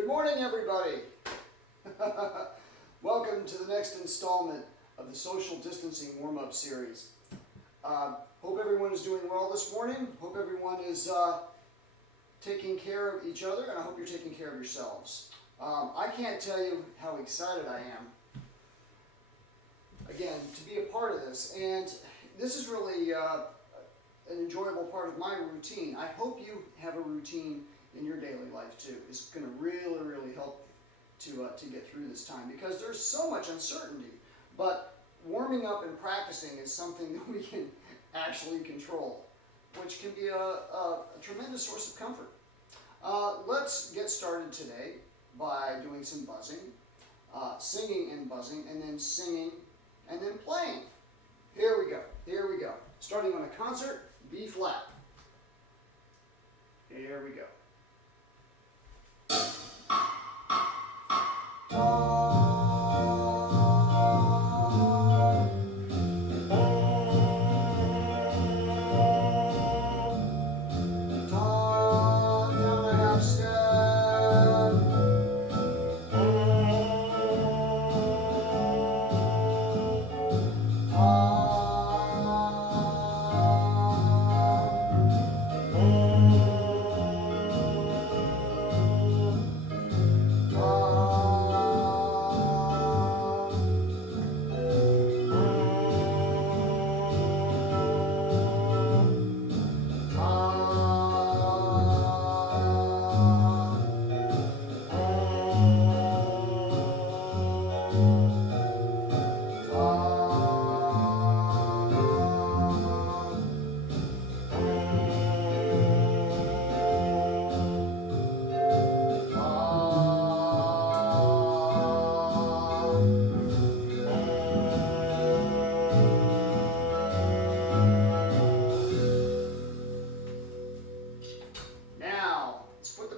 Good morning, everybody. Welcome to the next installment of the social distancing warm-up series. Hope everyone is doing well this morning. Hope everyone is taking care of each other, and I hope you're taking care of yourselves. I can't tell you how excited I am, again, to be a part of this. And this is really an enjoyable part of my routine. I hope you have a routine in your daily life too. It's going to really help to get through this time, because there's so much uncertainty. But warming up and practicing is something that we can actually control, which can be a tremendous source of comfort. Let's get started today by doing some buzzing, singing and buzzing, and then singing and then playing. Here we go. Starting on a concert, B flat. Here we go.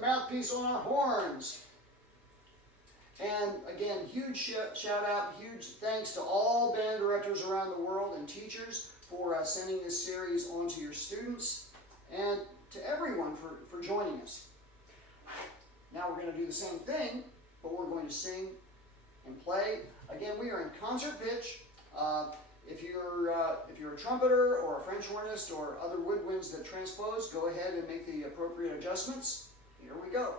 Mouthpiece on our horns. And again, huge shout out, huge thanks to all band directors around the world and teachers for sending this series on to your students, and to everyone for joining us. Now we're going to do the same thing, but we're going to sing and play. Again, we are in concert pitch. If you're a trumpeter or a French hornist or other woodwinds that transpose, go ahead and make the appropriate adjustments. Here we go.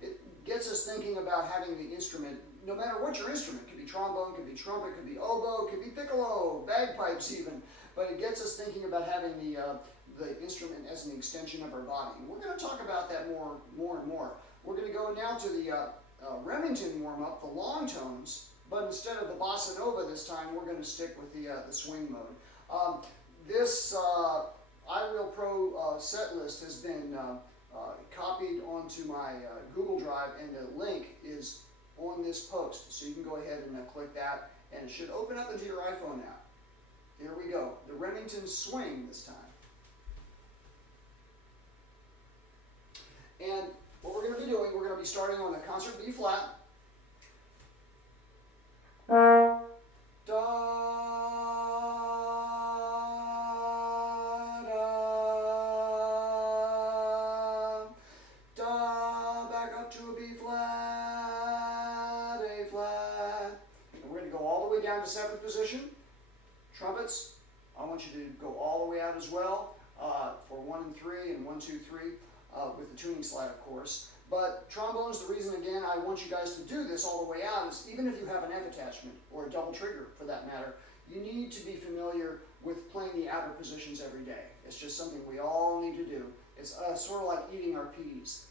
It gets us thinking about having the instrument, no matter what your instrument, could be trombone, could be trumpet, could be oboe, could be piccolo, bagpipes even, but it gets us thinking about having the instrument as an extension of our body. And we're going to talk about that more and more. We're going to go now to the Remington warm-up, the long tones, but instead of the bossa nova this time, we're going to stick with the swing mode. This iReal Pro set list has been copied onto my Google Drive, and the link is on this post. So you can go ahead and click that, and it should open up into your iPhone now. Here we go. The Remington swing this time. And what we're going to be doing, we're going to be starting on the concert B flat. Da, da, down to 7th position. Trumpets, I want you to go all the way out as well for 1 and 3 and 1, 2, 3 with the tuning slide, of course. But trombones, the reason, again, I want you guys to do this all the way out is even if you have an F attachment, or a double trigger for that matter, you need to be familiar with playing the outer positions every day. It's just something we all need to do. It's sort of like eating our peas.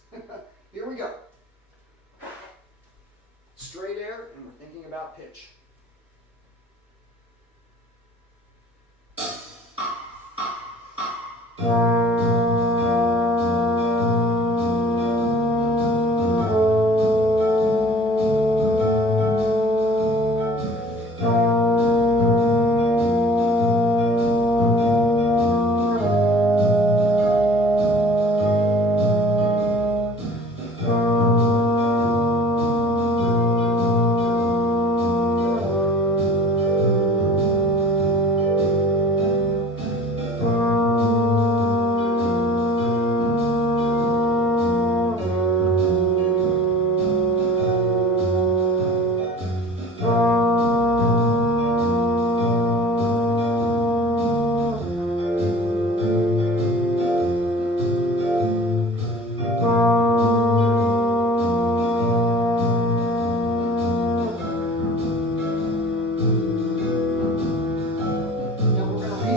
Here we go. Straight air, and we're thinking about pitch.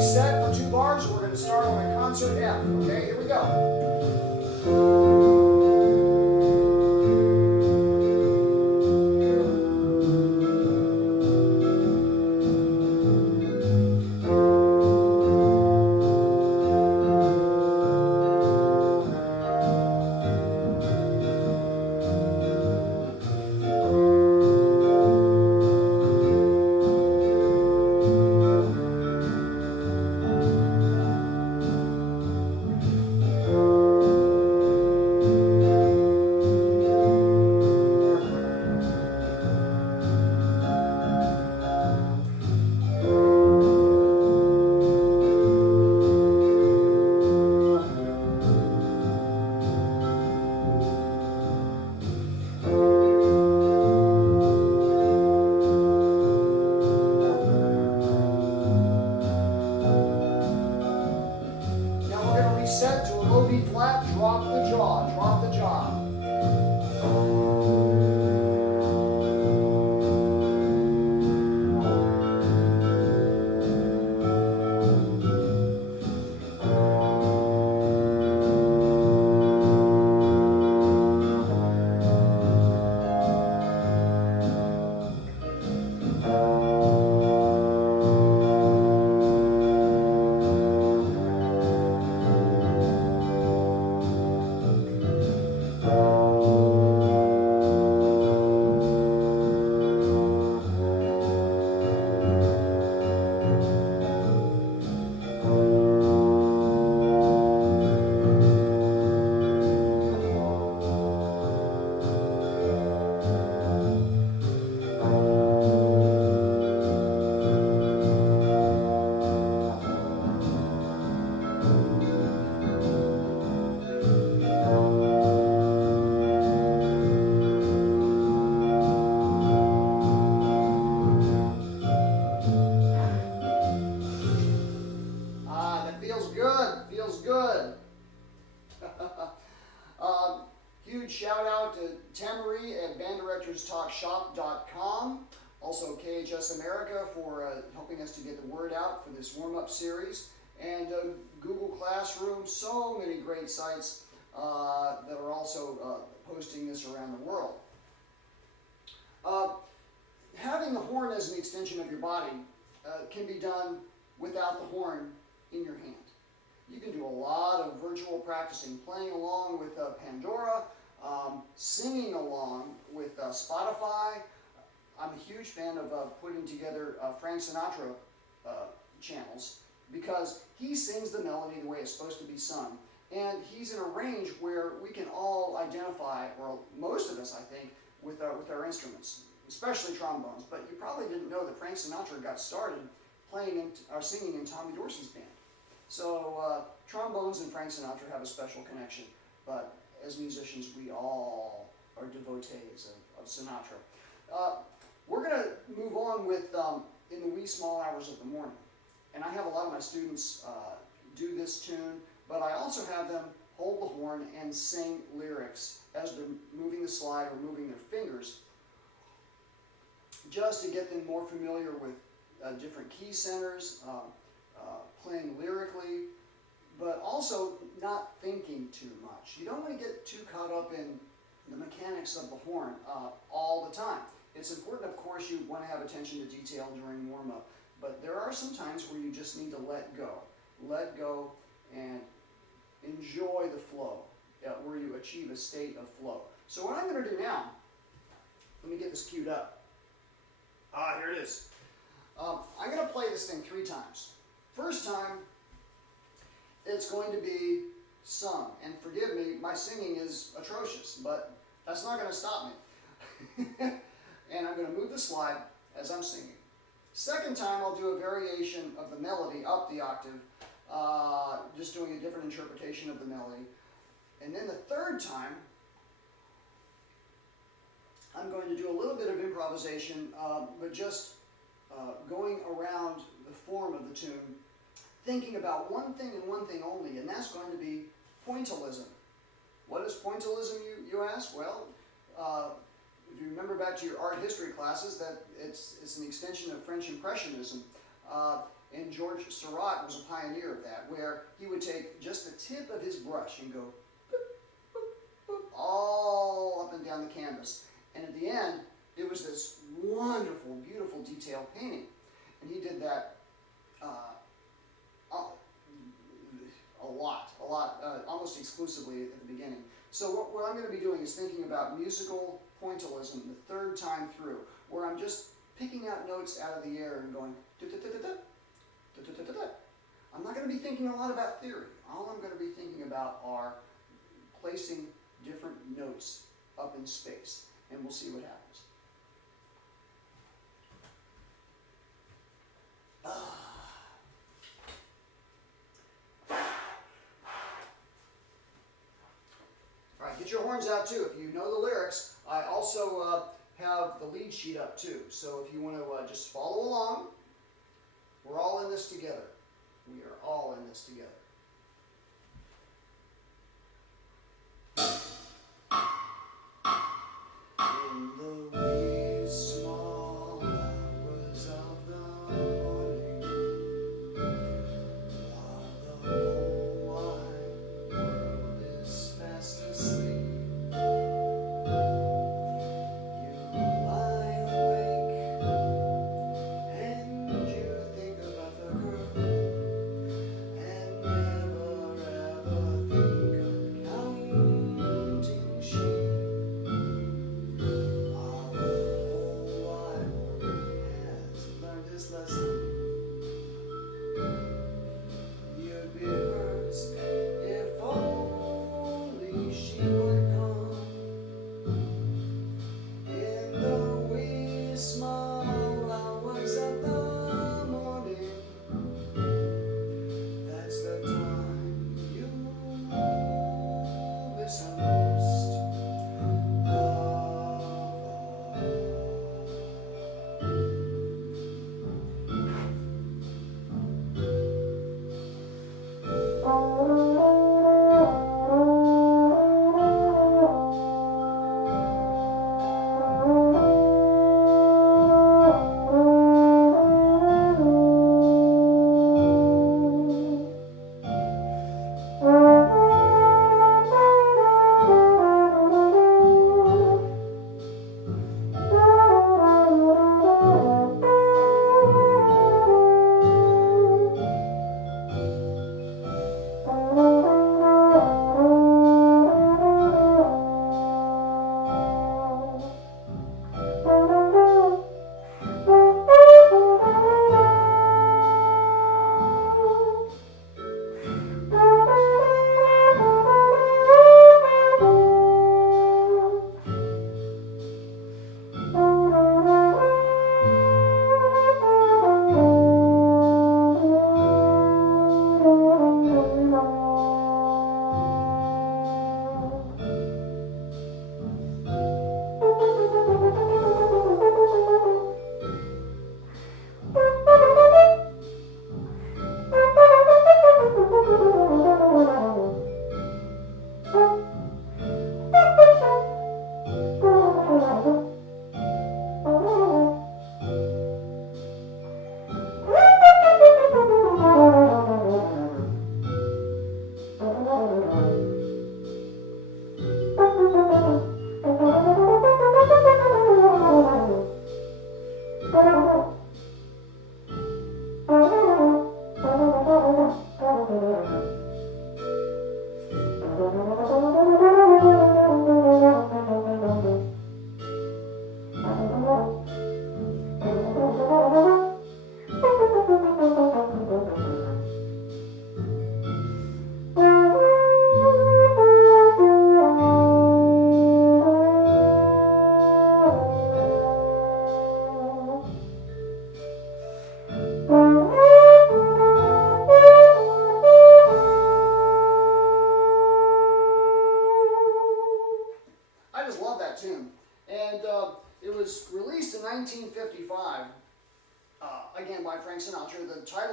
Set for 2 bars, we're going to start on a concert F. Okay, here we go. Set to a low B flat, drop the jaw, drop the jaw. Huge shout out to Tamari at banddirectorstalkshop.com. Also KHS America for helping us to get the word out for this warm-up series. And Google Classroom, so many great sites that are also posting this around the world. Having the horn as an extension of your body can be done without the horn in your hand. You can do a lot of virtual practicing, playing along with Pandora, singing along with Spotify. I'm a huge fan of putting together Frank Sinatra channels because he sings the melody the way it's supposed to be sung. And he's in a range where we can all identify, or most of us I think, with our instruments, especially trombones. But you probably didn't know that Frank Sinatra got started singing in Tommy Dorsey's band. So trombones and Frank Sinatra have a special connection, but as musicians we all are devotees of Sinatra. We're going to move on with in the wee small hours of the morning. And I have a lot of my students do this tune, but I also have them hold the horn and sing lyrics as they're moving the slide or moving their fingers, just to get them more familiar with different key centers, playing lyrically, but also not thinking too much. You don't want to get too caught up in the mechanics of the horn all the time. It's important, of course, you want to have attention to detail during warm-up, but there are some times where you just need to let go. Let go and enjoy the flow, where you achieve a state of flow. So what I'm going to do now, let me get this queued up. Here it is. I'm going to play this thing 3 times. First time, it's going to be sung. And forgive me, my singing is atrocious, but that's not going to stop me. And I'm going to move the slide as I'm singing. Second time, I'll do a variation of the melody up the octave, just doing a different interpretation of the melody. And then the third time, I'm going to do a little bit of improvisation, but just going around the form of the tune, thinking about one thing and one thing only, and that's going to be pointillism. What is pointillism, you ask? Well, if you remember back to your art history classes, that it's an extension of French Impressionism. And George Seurat was a pioneer of that, where he would take just the tip of his brush and go boop, boop, boop, all up and down the canvas. And at the end, it was this wonderful, beautiful detailed painting. And he did that a lot, almost exclusively at the beginning. So what I'm going to be doing is thinking about musical pointillism the third time through, where I'm just picking out notes out of the air and going da-da-da-da-da, da-da-da-da-da. I'm not going to be thinking a lot about theory. All I'm going to be thinking about are placing different notes up in space, and we'll see what happens. All right, get your horns out too. If you know the lyrics, I also have the lead sheet up too. So if you want to just follow along, we're all in this together. We are all in this together. In the wee small hours of the morning, while the whole wide world is fast asleep, you lie awake and you think about the girl, and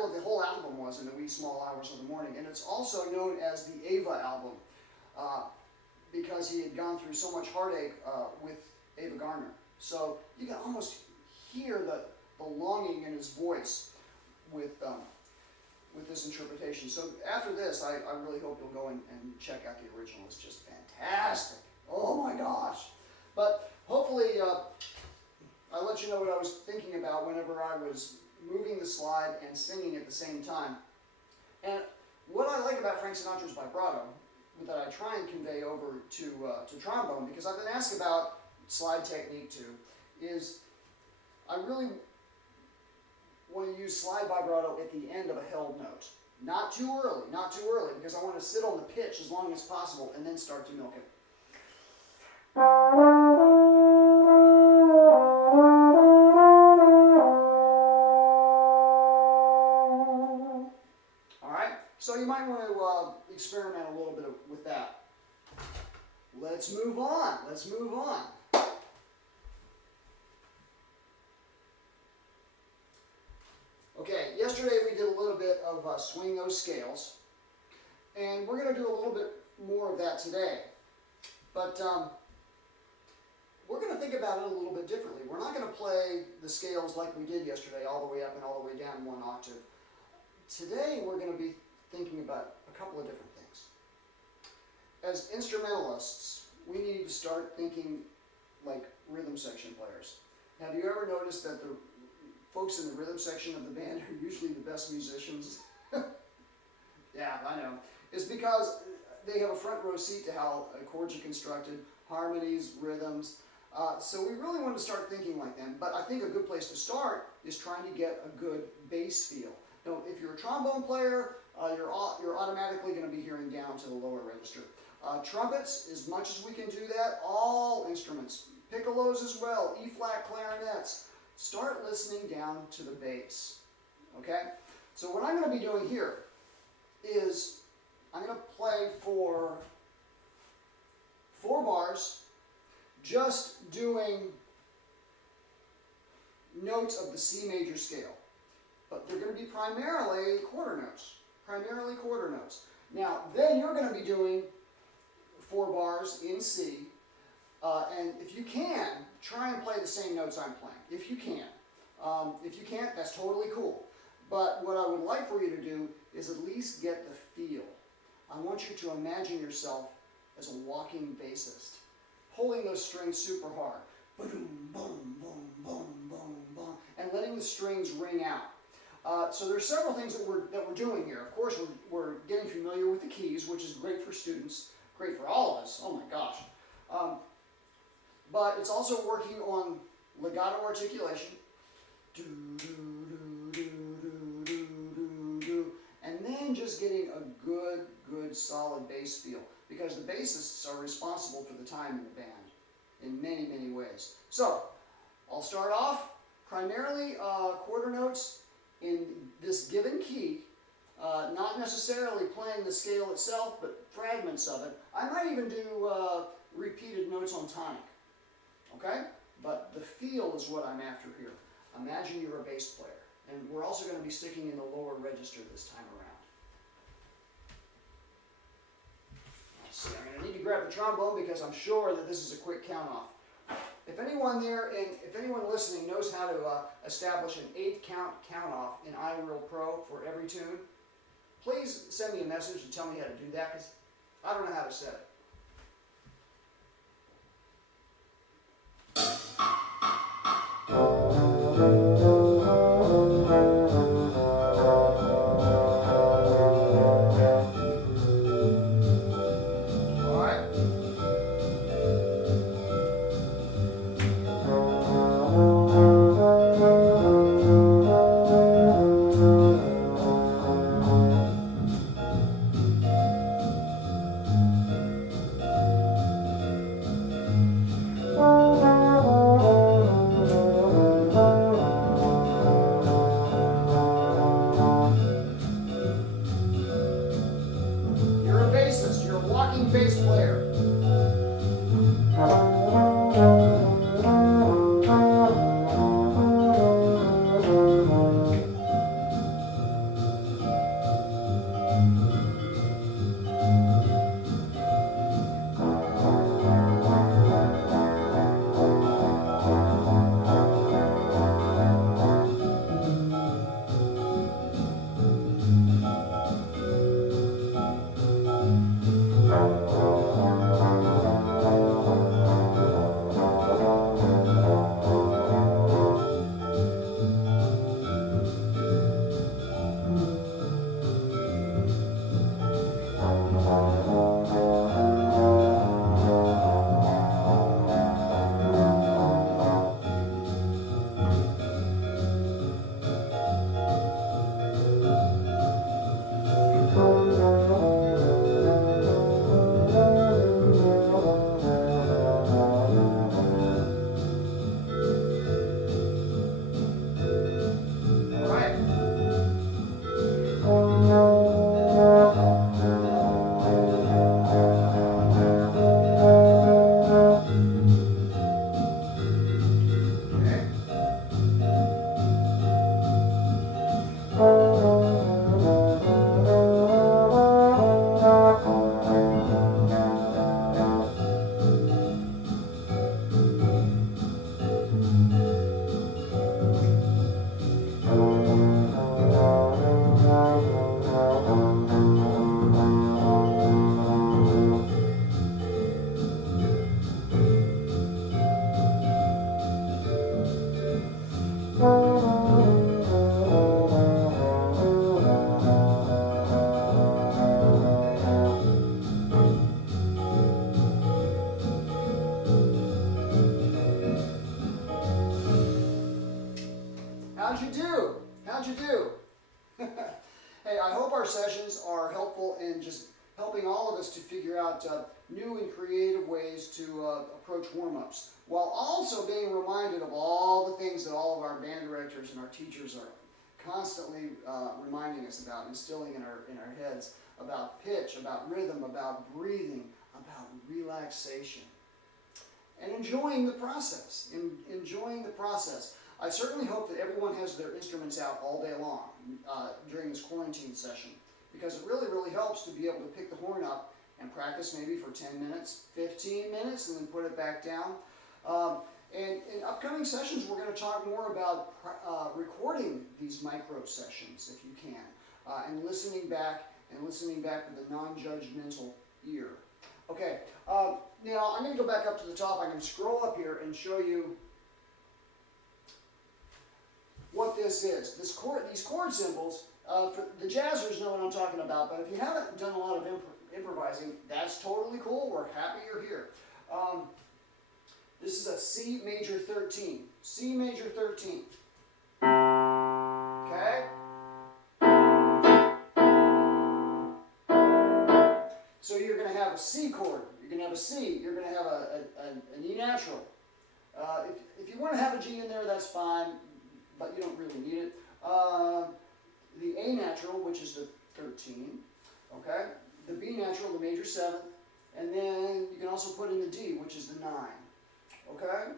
what the whole album was in the wee small hours of the morning. And it's also known as the Ava album because he had gone through so much heartache with Ava Gardner. So you can almost hear the longing in his voice with this interpretation. So after this, I really hope you'll go and check out the original. It's just fantastic. Oh my gosh. But hopefully I let you know what I was thinking about whenever I was moving the slide and singing at the same time. And what I like about Frank Sinatra's vibrato that I try and convey over to trombone, because I've been asked about slide technique too, is I really want to use slide vibrato at the end of a held note. Not too early, because I want to sit on the pitch as long as possible and then start to milk it. Alright, so you might want to experiment a little bit with that. Let's move on. Okay, yesterday we did a little bit of swing those scales, and we're going to do a little bit more of that today. But we're going to think about it a little bit differently. We're not going to play the scales like we did yesterday, all the way up and all the way down one octave. Today we're going to be thinking about a couple of different things. As instrumentalists, we need to start thinking like rhythm section players. Have you ever noticed that the folks in the rhythm section of the band are usually the best musicians? Yeah, I know. It's because they have a front row seat to how chords are constructed, harmonies, rhythms. So we really want to start thinking like them. But I think a good place to start is trying to get a good bass feel. Now, if you're a trombone player, you're automatically going to be hearing down to the lower register. Trumpets, as much as we can do that, all instruments, piccolos as well, E-flat clarinets, start listening down to the bass. Okay? So what I'm going to be doing here is I'm going to play for 4 bars, just doing notes of the C major scale. But they're going to be primarily quarter notes. Now, then you're going to be doing 4 bars in C. And if you can, try and play the same notes I'm playing. If you can. If you can't, that's totally cool. But what I would like for you to do is at least get the feel. I want you to imagine yourself as a walking bassist, pulling those strings super hard. Boom, boom, boom, boom, boom, boom, and letting the strings ring out. So there's several things that we're doing here. Of course, we're getting familiar with the keys, which is great for students, great for all of us. Oh my gosh. But it's also working on legato articulation. Do, do, do, do, do, do, do, and then just getting a good solid bass feel, because the bassists are responsible for the time in the band in many, many ways. So I'll start off primarily quarter notes in this given key, not necessarily playing the scale itself, but fragments of it. I might even do repeated notes on tonic, okay? But the feel is what I'm after here. Imagine you're a bass player, and we're also going to be sticking in the lower register this time around. Let's see, I'm going to need to grab the trombone because I'm sure that this is a quick count-off. If anyone there, and if anyone listening knows how to establish an 8-count count-off in iReal Pro for every tune, please send me a message and tell me how to do that, because I don't know how to set it. Hey, I hope our sessions are helpful in just helping all of us to figure out new and creative ways to approach warm-ups, while also being reminded of all the things that all of our band directors and our teachers are constantly reminding us about, instilling in our heads, about pitch, about rhythm, about breathing, about relaxation, and enjoying the process. Enjoying the process. I certainly hope that everyone has their instruments out all day long during this quarantine session, because it really, really helps to be able to pick the horn up and practice maybe for 10 minutes, 15 minutes, and then put it back down. And in upcoming sessions, we're going to talk more about recording these micro sessions, if you can, and listening back with a non-judgmental ear. Okay, now I'm going to go back up to the top. I'm going to scroll up here and show you what this is. These chord symbols, for the jazzers know what I'm talking about, but if you haven't done a lot of improvising, that's totally cool. We're happy you're here. This is a C major 13. C major 13. Okay? So you're going to have a C chord. You're going to have a C. You're going to have an E natural. If you want to have a G in there, that's fine, but you don't really need it. The A natural, which is the 13. Okay? The B natural, the major 7th. And then you can also put in the D, which is the 9. Okay?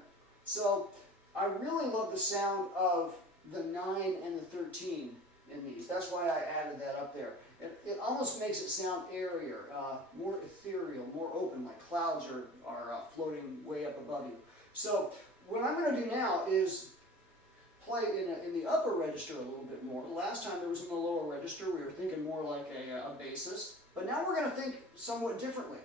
So I really love the sound of the 9 and the 13 in these. That's why I added that up there. It almost makes it sound airier, more ethereal, more open, like clouds are floating way up above you. So what I'm going to do now is play in the upper register a little bit more. Last time it was in the lower register. We were thinking more like a bassist. But now we're going to think somewhat differently.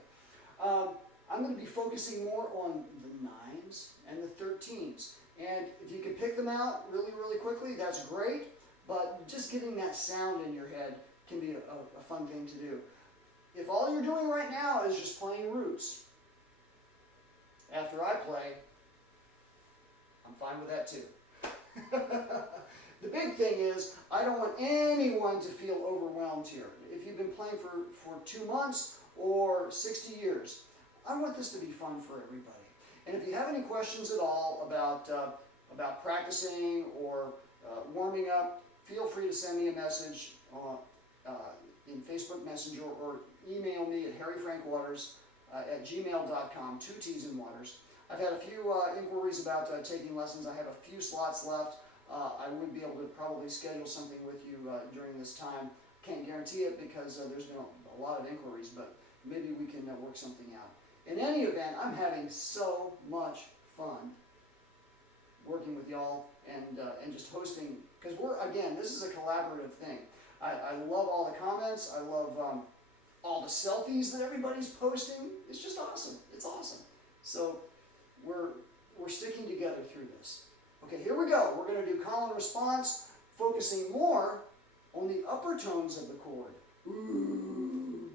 I'm going to be focusing more on the 9s and the 13s. And if you can pick them out really, really quickly, that's great. But just getting that sound in your head can be a fun thing to do. If all you're doing right now is just playing roots, after I play, I'm fine with that too. The big thing is, I don't want anyone to feel overwhelmed here. If you've been playing for 2 months or 60 years, I want this to be fun for everybody. And if you have any questions at all about practicing or warming up, feel free to send me a message in Facebook Messenger or email me at harryfrankwaters@gmail.com, 2 T's in Waters. I've had a few inquiries about taking lessons. I have a few slots left. I would be able to probably schedule something with you during this time. Can't guarantee it because there's been a lot of inquiries, but maybe we can work something out. In any event, I'm having so much fun working with y'all and just hosting, because this is a collaborative thing. I love all the comments. I love all the selfies that everybody's posting. It's just awesome. It's awesome. So we're sticking together through this. Okay, here we go. We're going to do call and response, focusing more on the upper tones of the chord. Ooh.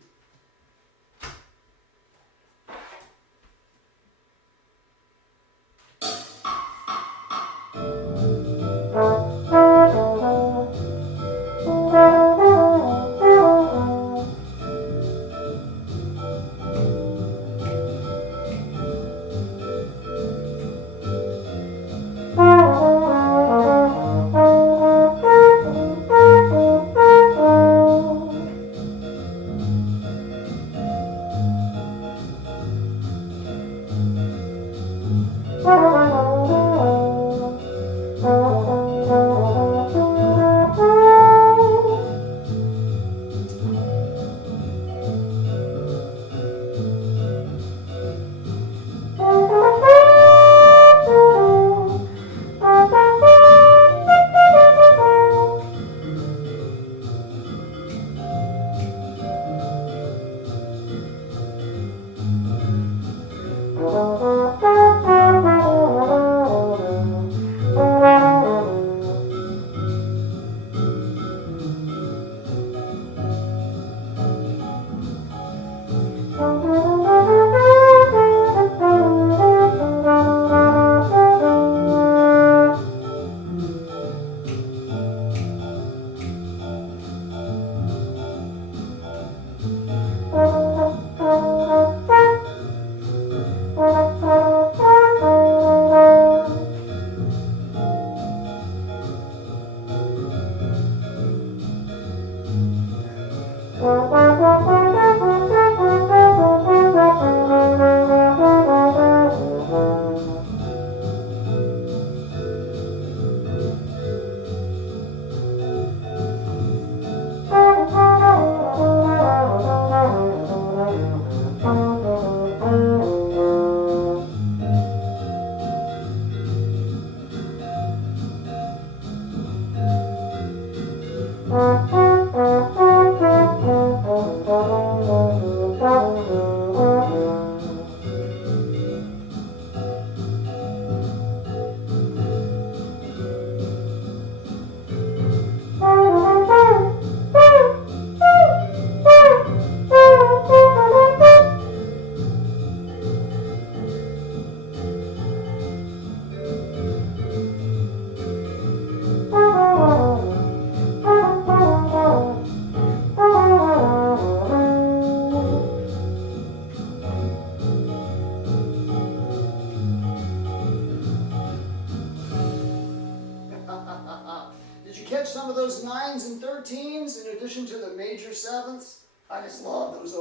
Did you catch some of those 9s and 13s in addition to the major 7ths? I just love those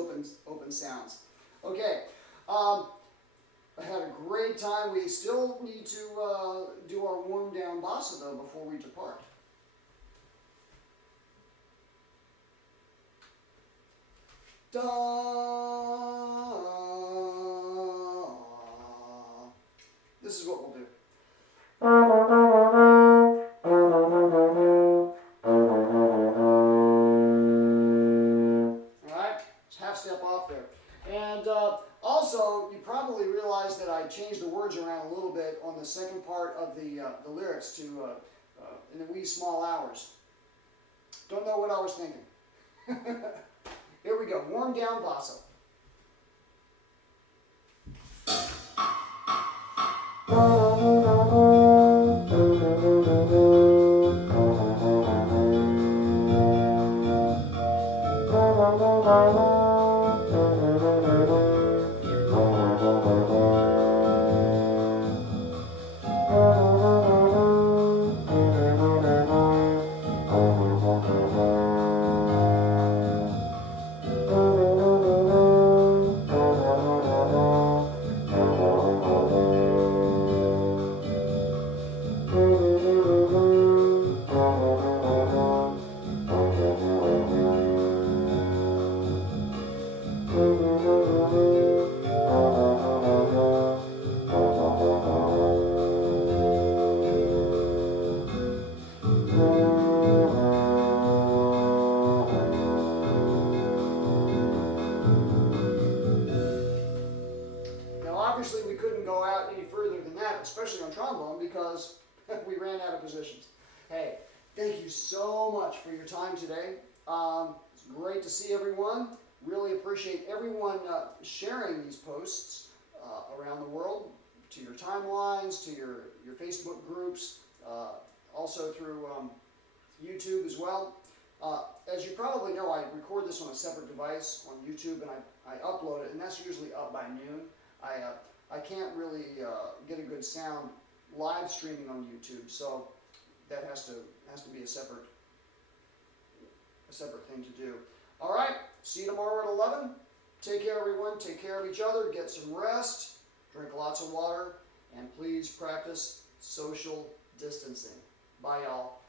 open sounds. Okay, I had a great time. We still need to do our warm down bossa though before we depart. Da. This is what we'll do. Step off there. And also, you probably realized that I changed the words around a little bit on the second part of the lyrics to in the wee small hours. Don't know what I was thinking. Here we go. Warm down bossa. Obviously, we couldn't go out any further than that, especially on trombone, because we ran out of positions. Hey, thank you so much for your time today. It's great to see everyone. Really appreciate everyone sharing these posts around the world, to your timelines, to your Facebook groups, also through YouTube as well. As you probably know, I record this on a separate device on YouTube, and I upload it, and that's usually up by noon. I can't really get a good sound live streaming on YouTube, so that has to be a separate thing to do. All right, see you tomorrow at 11. Take care, everyone. Take care of each other. Get some rest. Drink lots of water, and please practice social distancing. Bye, y'all.